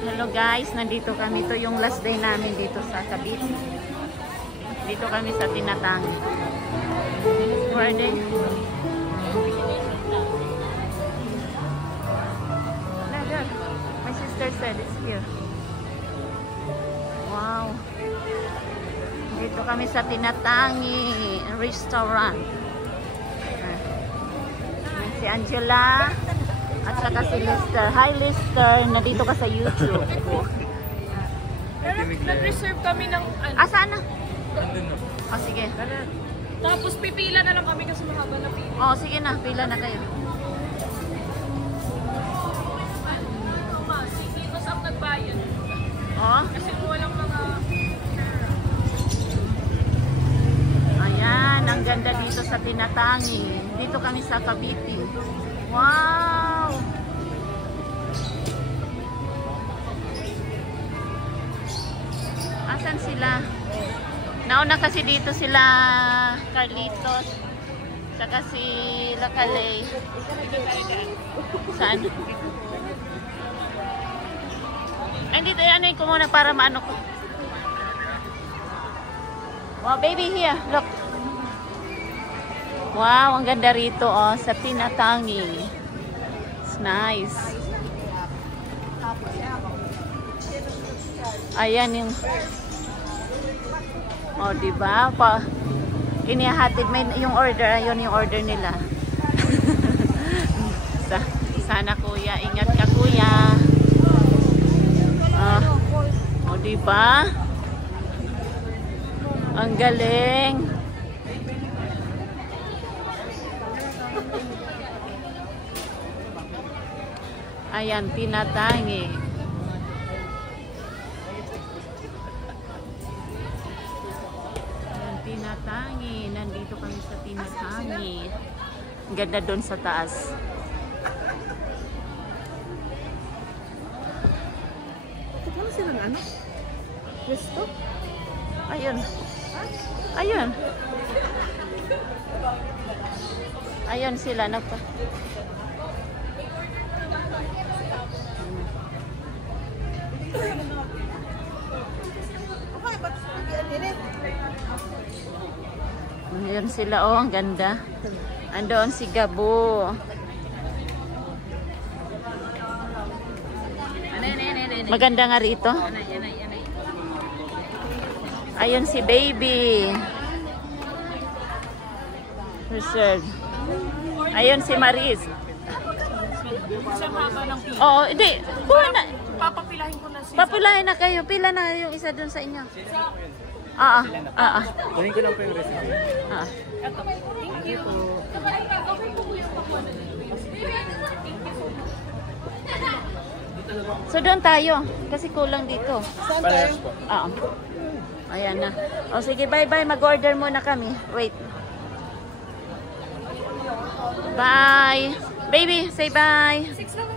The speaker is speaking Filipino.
Hello guys, nandito kami. Ito yung last day namin dito sa Cavite. Dito kami sa Tinatang. Friday. Look, my sister said it's here. Wow. Dito kami sa Tinatangi Restaurant. Si Angela at saka si Lister. Hi Lister, nandito ka sa YouTube. Pero nag-reserve kami ng ano. Saan na? O sige. Tapos pipila na lang kami kasi mahaba na pila. O sige na, pila na kayo. Sige, mas ang nagbayad. O? Kasi walang mga... Ayan, ang ganda dito sa Tinatangi. Dito kami sa Cavite. Wow! Asan sila? Nauna kasi dito sila Carlitos. Saka si Lacalay. Saan? Ay, dito yan ko muna para maano ko. Wow, baby, here. Look. Wow, ang ganda rito oh, sa Tinatangi. It's nice. Ayan yung oh, diba? Inihahatid may yung order, ayun yung order nila. Sana kuya, ingat ka kuya. Oh, diba? Ang galing. Ayan, Tinatangi. Ayan, Tinatangi. Nandito kami sa Tinatangi. Ang ganda doon sa taas. Ano sila na ano? Gusto? Ayun. Ayun. Ayun sila. Ayun sila. Oh, ang ganda. Andoon si Gabo. Maganda nga rito. Ayun si Baby. Reserve. Ayun si Maris. Oo, hindi. Kuha na. Papapilahin ko na siya. Papilahin na kayo. Pila na yung isa dun sa inyo. Kunin ko lang po yung recipe. Thank you. Okay po kuya. So doon tayo. Kasi kulang dito. Saan tayo? Ayan na. O sige, bye-bye. Mag-order muna kami. Wait. Bye. Baby, say bye. 6 lang